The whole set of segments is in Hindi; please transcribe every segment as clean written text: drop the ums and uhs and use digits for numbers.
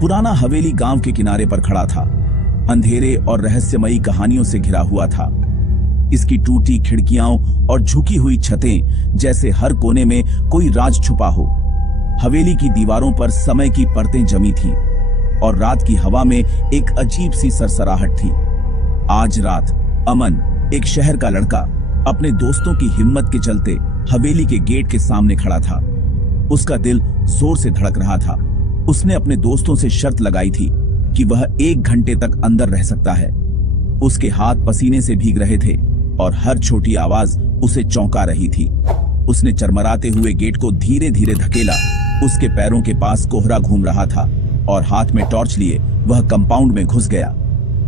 पुराना हवेली गांव के किनारे पर खड़ा था। अंधेरे और रहस्यमयी कहानियों से घिरा हुआ था। इसकी टूटी खिड़कियां और झुकी हुई छतें जैसे हर कोने में कोई राज छुपा हो। हवेली की दीवारों पर समय की परतें जमी थीं और रात की हवा में एक अजीब सी सरसराहट थी। आज रात अमन, एक शहर का लड़का, अपने दोस्तों की हिम्मत के चलते हवेली के गेट के सामने खड़ा था। उसका दिल जोर से धड़क रहा था। उसने अपने दोस्तों से शर्त लगाई थी कि वह 1 घंटे तक अंदर रह सकता है। उसके हाथ पसीने से भीग रहे थे और हर छोटी आवाज उसे चौंका रही थी। उसने चरमराते हुए गेट को धीरे धीरे धकेला। उसके पैरों के पास कोहरा घूम रहा था और हाथ में टॉर्च लिए वह कंपाउंड में घुस गया।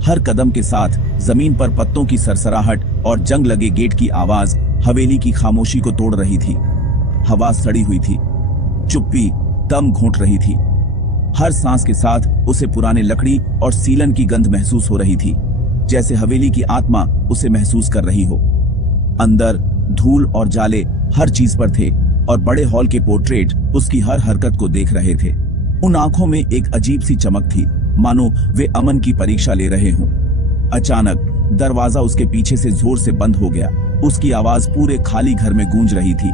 हर कदम के साथ जमीन पर पत्तों की सरसराहट और जंग लगे गेट की आवाज हवेली की खामोशी को तोड़ रही थी। हवा सड़ी हुई थी, चुप्पी दम घोंट रही थी। हर सांस के साथ उसे पुराने लकड़ी और सीलन की गंध महसूस हो रही थी, जैसे हवेली की आत्मा उसे महसूस कर रही हो। अंदर धूल और जाले हर चीज पर थे और बड़े हॉल के पोर्ट्रेट उसकी हर हरकत को देख रहे थे। उन आंखों में एक अजीब सी चमक थी, मानो वे अमन की परीक्षा ले रहे हों। अचानक दरवाजा उसके पीछे से जोर से बंद हो गया। उसकी आवाज पूरे खाली घर में गूंज रही थी।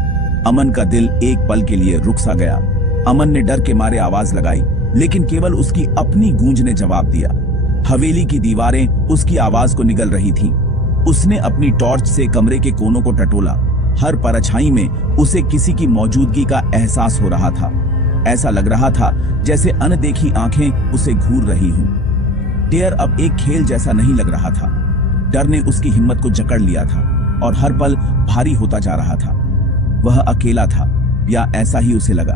अमन का दिल एक पल के लिए रुक सा गया। अमन ने डर के मारे आवाज लगाई, लेकिन केवल उसकी अपनी गूंज ने जवाब दिया। हवेली की दीवारें उसकी आवाज को निगल रही थीं। उसने अपनी टॉर्च से कमरे के कोनों को टटोला। हर परछाई में उसे किसी की मौजूदगी का एहसास हो रहा था। ऐसा लग रहा था जैसे अनदेखी आंखें उसे घूर रही हों। डेयर अब एक खेल जैसा नहीं लग रहा था। डर ने उसकी हिम्मत को जकड़ लिया था और हर पल भारी होता जा रहा था। वह अकेला था, या ऐसा ही उसे लगा।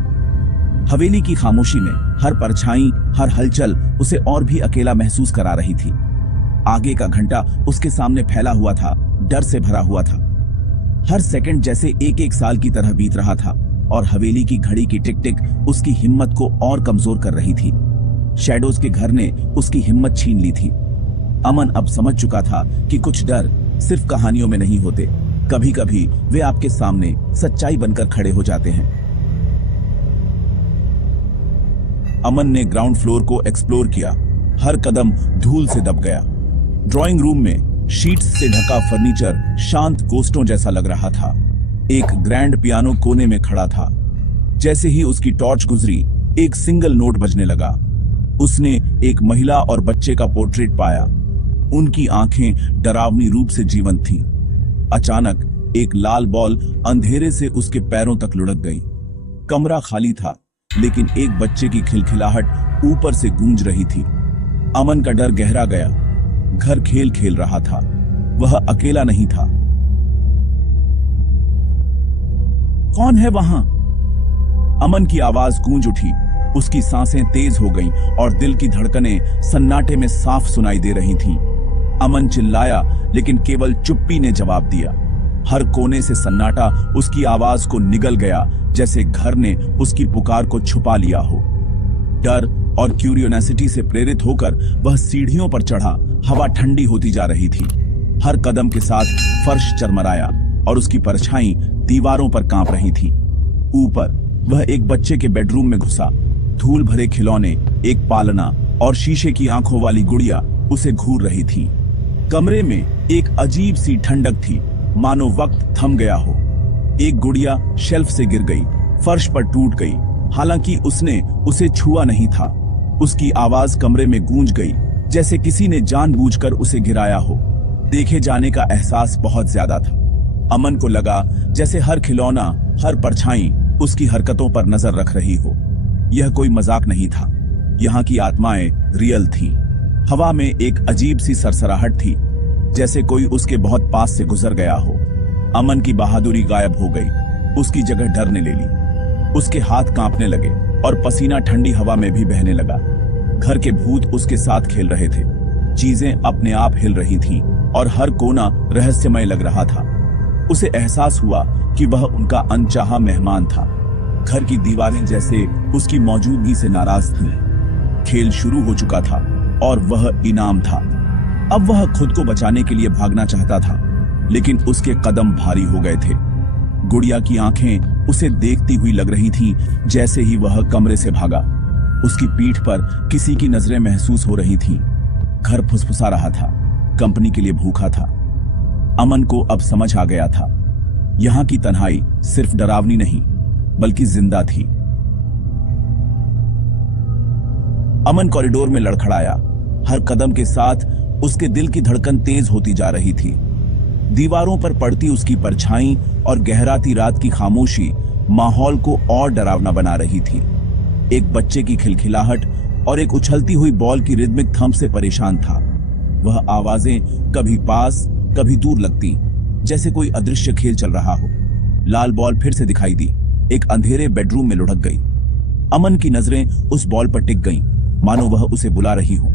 हवेली की खामोशी में हर परछाई, हर हलचल उसे और भी अकेला महसूस करा रही थी। आगे का घंटा उसके सामने फैला हुआ था, डर से भरा हुआ था। हर सेकंड जैसे एक एक साल की तरह बीत रहा था और हवेली की घड़ी की टिक टिक उसकी हिम्मत को और कमजोर कर रही थी। शैडोज के घर ने उसकी हिम्मत छीन ली थी। अमन अब समझ चुका था कि कुछ डर सिर्फ कहानियों में नहीं होते, कभी कभी वे आपके सामने सच्चाई बनकर खड़े हो जाते हैं। अमन ने ग्राउंड फ्लोर को एक्सप्लोर किया। हर कदम धूल से दब गया। ड्राइंग रूम में शीट्स से ढका फर्नीचर शांत गोस्टों जैसा लग रहा था। एक ग्रैंड पियानो कोने में खड़ा था। जैसे ही उसकी टॉर्च गुजरी, एक सिंगल नोट बजने लगा। उसने एक महिला और बच्चे का पोर्ट्रेट पाया। उनकी आंखें डरावनी रूप से जीवंत थीं। अचानक एक लाल बॉल अंधेरे से उसके पैरों तक लुढ़क गई। कमरा खाली था, लेकिन एक बच्चे की खिलखिलाहट ऊपर से गूंज रही थी। अमन का डर गहरा गया। घर खेल खेल रहा था, वह अकेला नहीं था। कौन है वहां? अमन की आवाज गूंज उठी। उसकी सांसें तेज हो गईं और दिल की धड़कनें सन्नाटे में साफ सुनाई दे रही थीं। अमन चिल्लाया, लेकिन केवल चुप्पी ने जवाब दिया। हर कोने से सन्नाटा उसकी आवाज को निगल गया, जैसे घर ने उसकी पुकार को छुपा लिया हो। डर और क्यूरियोसिटी से प्रेरित होकर वह सीढ़ियों पर चढ़ा। हवा ठंडी होती जा रही थी। हर कदम के साथ फर्श चरमराया और उसकी परछाई दीवारों पर कांप रही थी। ऊपर वह एक बच्चे के बेडरूम में घुसा। धूल भरे खिलौने, एक पालना और शीशे की आंखों वाली गुड़िया उसे घूर रही थी। कमरे में एक अजीब सी ठंडक थी, मानो वक्त थम गया हो। एक गुड़िया शेल्फ से गिर गई, फर्श पर टूट गई, हालांकि उसने उसे छुआ नहीं था। उसकी आवाज कमरे में गूंज गई, जैसे किसी ने जानबूझकर उसे गिराया हो। देखे जाने का एहसास बहुत ज्यादा था। अमन को लगा जैसे हर खिलौना, हर परछाई उसकी हरकतों पर नजर रख रही हो। यह कोई मजाक नहीं था। यहाँ की आत्माएं रियल थीं। हवा में एक अजीब सी सरसराहट थी, जैसे कोई उसके बहुत पास से गुजर गया हो। अमन की बहादुरी गायब हो गई। उसकी जगह डर ने ले ली। उसके हाथ कांपने लगे और पसीना ठंडी हवा में भी बहने लगा। घर के भूत उसके साथ खेल रहे थे। चीजें अपने आप हिल रही थीं और हर कोना रहस्यमय लग रहा था। उसे एहसास हुआ कि वह उनका अनचाहा मेहमान था। घर की दीवारें जैसे उसकी मौजूदगी से नाराज थीं। खेल शुरू हो चुका था और वह इनाम था। अब वह खुद को बचाने के लिए भागना चाहता था, लेकिन उसके कदम भारी हो गए थे। गुड़िया की आंखें उसे देखती हुई लग रही थीं। जैसे ही वह कमरे से भागा, उसकी पीठ पर किसी की नजरें महसूस हो रही थीं। घर फुसफुसा रहा था, कंपनी के लिए भूखा था। अमन को अब समझ आ गया था, यहां की तन्हाई सिर्फ डरावनी नहीं बल्कि जिंदा थी। अमन कॉरिडोर में लड़खड़ाया। हर कदम के साथ उसके दिल की धड़कन तेज होती जा रही थी। दीवारों पर पड़ती उसकी परछाई और गहराती रात की खामोशी माहौल को और डरावना बना रही थी। एक बच्चे की खिलखिलाहट और एक उछलती हुई बॉल की रिदमिक थंब से परेशान था। वह आवाजें कभी पास कभी दूर लगती, जैसे कोई अदृश्य खेल चल रहा हो। लाल बॉल फिर से दिखाई दी, एक अंधेरे बेडरूम में लुढ़क गई। अमन की नजरें उस बॉल पर टिक गईं, मानो वह उसे बुला रही हो।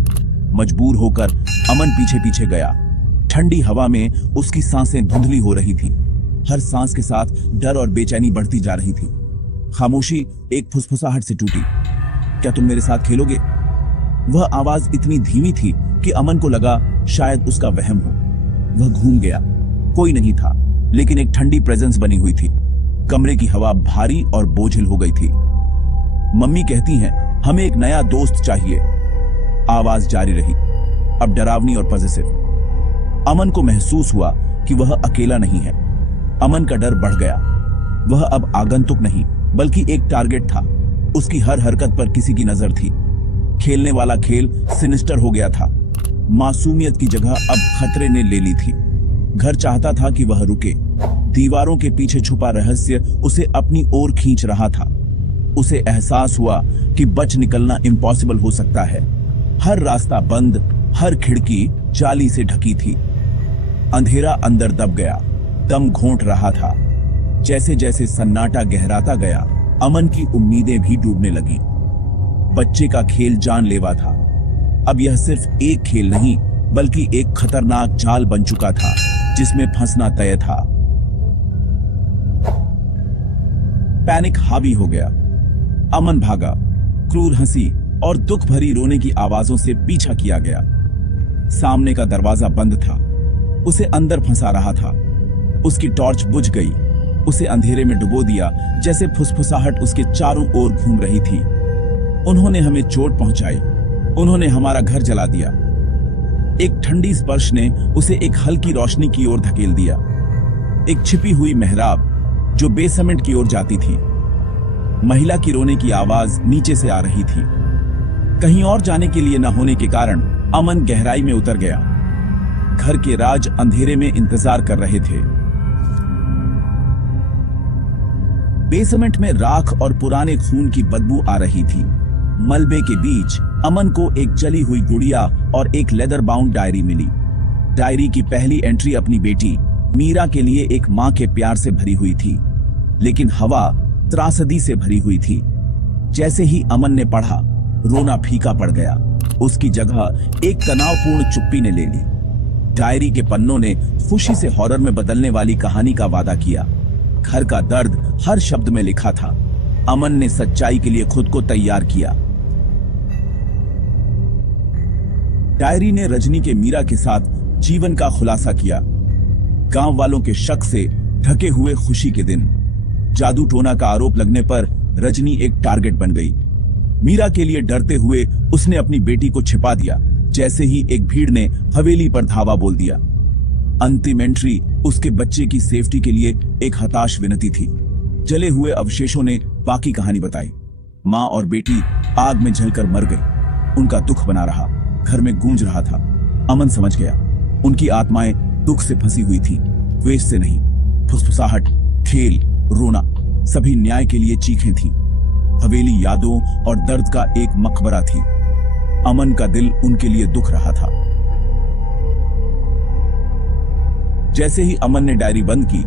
मजबूर होकर अमन पीछे पीछे गया। ठंडी हवा में उसकी सांसें धुंधली हो रही थी। हर सांस के साथ डर और बेचैनी बढ़ती जा रही थी। खामोशी एक फुसफुसाहट से टूटी। क्या तुम मेरे साथ खेलोगे? वह आवाज इतनी धीमी थी कि अमन को लगा शायद उसका वहम हो। वह घूम गया। कोई नहीं था, लेकिन एक ठंडी प्रेजेंस बनी हुई थी। कमरे की हवा भारी और बोझिल हो गई थी। मम्मी कहती हैं हमें एक नया दोस्त चाहिए। आवाज जारी रही, अब डरावनी और पॉजिटिव। अमन को महसूस हुआ कि वह अकेला नहीं है। अमन का डर बढ़ गया। वह अब आगंतुक नहीं बल्कि एक टारगेट था। उसकी हर हरकत पर किसी की नजर थी। खेलने वाला खेल सिनिस्टर हो गया था। मासूमियत की जगह अब खतरे ने ले ली थी। घर चाहता था कि वह रुके। दीवारों के पीछे छुपा रहस्य उसे अपनी ओर खींच रहा था। उसे एहसास हुआ कि बच निकलना इम्पॉसिबल हो सकता है। हर रास्ता बंद, हर खिड़की जाली से ढकी थी। अंधेरा अंदर दब गया, दम घोंट रहा था। जैसे जैसे सन्नाटा गहराता गया, अमन की उम्मीदें भी डूबने लगी। बच्चे का खेल जानलेवा था। अब यह सिर्फ एक खेल नहीं बल्कि एक खतरनाक जाल बन चुका था, जिसमें फंसना तय था। पैनिक हावी हो गया। अमन भागा। क्रूर हंसी और दुख भरी रोने की आवाजों से पीछा किया गया। सामने का दरवाजा बंद था, उसे अंदर फंसा रहा था। उसकी टॉर्च बुझ गई, उसे अंधेरे में डुबो दिया, जैसे फुसफुसाहट उसके चारों ओर घूम रही थी। उन्होंने हमें चोट पहुंचाई, उन्होंने हमारा घर जला दिया। एक ठंडी स्पर्श ने उसे एक हल्की रोशनी की ओर धकेल दिया। एक छिपी हुई मेहराब जो बेसमेंट की ओर जाती थी। महिला की रोने की आवाज नीचे से आ रही थी। कहीं और जाने के लिए न होने के कारण अमन गहराई में उतर गया। घर के राज अंधेरे में इंतजार कर रहे थे। बेसमेंट में राख और पुराने खून की बदबू आ रही थी। मलबे के बीच अमन को एक जली हुई गुड़िया और एक लेदर बाउंड डायरी मिली। डायरी की पहली एंट्री अपनी बेटी मीरा के लिए एक मां के प्यार से भरी हुई थी, लेकिन हवा त्रासदी से भरी हुई थी। जैसे ही अमन ने पढ़ा, रोना फीका पड़ गया। उसकी जगह एक तनावपूर्ण चुप्पी ने ले ली। डायरी के पन्नों ने खुशी से हॉरर में बदलने वाली कहानी का वादा किया। घर का दर्द हर शब्द में लिखा था। अमन ने सच्चाई के लिए खुद को तैयार किया। डायरी ने रजनी के मीरा के साथ जीवन का खुलासा किया। गांव वालों के शक से ढके हुए खुशी के दिन। जादू टोना का आरोप लगने पर रजनी एक टारगेट बन गई। मीरा के लिए डरते हुए उसने अपनी बेटी को छिपा दिया। जैसे ही एक भीड़ ने हवेली पर धावा बोल दिया। अंतिम एंट्री उसके बच्चे की सेफ्टी के लिए एक हताश विनती थी। जले हुए अवशेषों ने बाकी कहानी बताई। माँ और बेटी आग में जलकर मर गई। उनका दुख बना रहा, घर में गूंज रहा था। अमन समझ गया, उनकी आत्माएं दुख से फंसी हुई थी, द्वेष से नहीं। फुसफुसाहट, खेल, रोना, सभी न्याय के लिए चीखें थीं। हवेली यादों और दर्द का एक मकबरा थी। अमन का दिल उनके लिए दुख रहा था। जैसे ही अमन ने डायरी बंद की,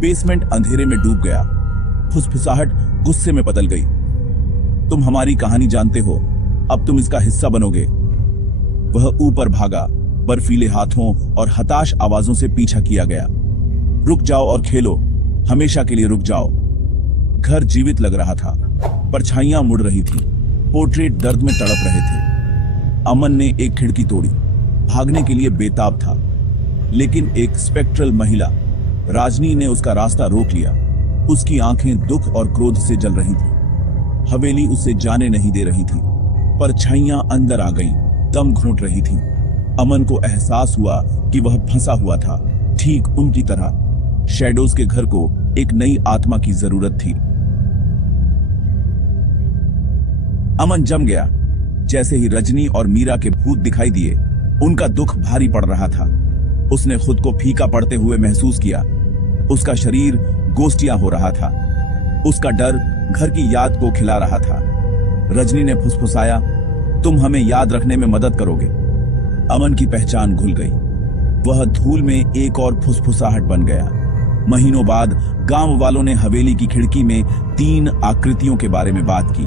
बेसमेंट अंधेरे में डूब गया। फुसफुसाहट गुस्से में बदल गई। तुम हमारी कहानी जानते हो, अब तुम इसका हिस्सा बनोगे। वह ऊपर भागा। बर्फीले हाथों और हताश आवाजों से पीछा किया गया। रुक जाओ और खेलो, हमेशा के लिए रुक जाओ। घर जीवित लग रहा था। परछाइयां मुड़ रही थी। पोर्ट्रेट दर्द में तड़प रहे थे। अमन ने एक खिड़की तोड़ी। भागने के लिए बेताब था, लेकिन एक स्पेक्ट्रल महिला राजनी ने उसका रास्ता रोक लिया। उसकी आंखें दुख और क्रोध से जल रही थी। हवेली उसे जाने नहीं दे रही थी। परछाइयां अंदर आ गईं, दम घुट रही थीं। अमन को एहसास हुआ कि वह फंसा हुआ था, ठीक उनकी तरह। शैडोज के घर को एक नई आत्मा की जरूरत थी। अमन जम गया। जैसे ही रजनी और मीरा के भूत दिखाई दिए, उनका दुख भारी पड़ रहा था। उसने खुद को फीका पड़ते हुए महसूस किया। उसका शरीर गोस्टियां हो रहा था। उसका डर घर की याद को खिला रहा था। रजनी ने फुसफुसाया, तुम हमें याद रखने में मदद करोगे। अमन की पहचान घुल गई। वह धूल में एक और फुसफुसाहट बन गया। महीनों बाद गांव वालों ने हवेली की खिड़की में 3 आकृतियों के बारे में बात की।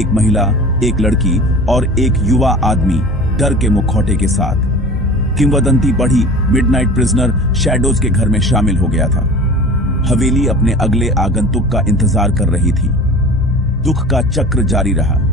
एक महिला, एक लड़की और एक युवा आदमी डर के मुखौटे के साथ। किंवदंती बढ़ी, मिडनाइट प्रिजनर शैडोज के घर में शामिल हो गया था। हवेली अपने अगले आगंतुक का इंतजार कर रही थी। दुख का चक्र जारी रहा।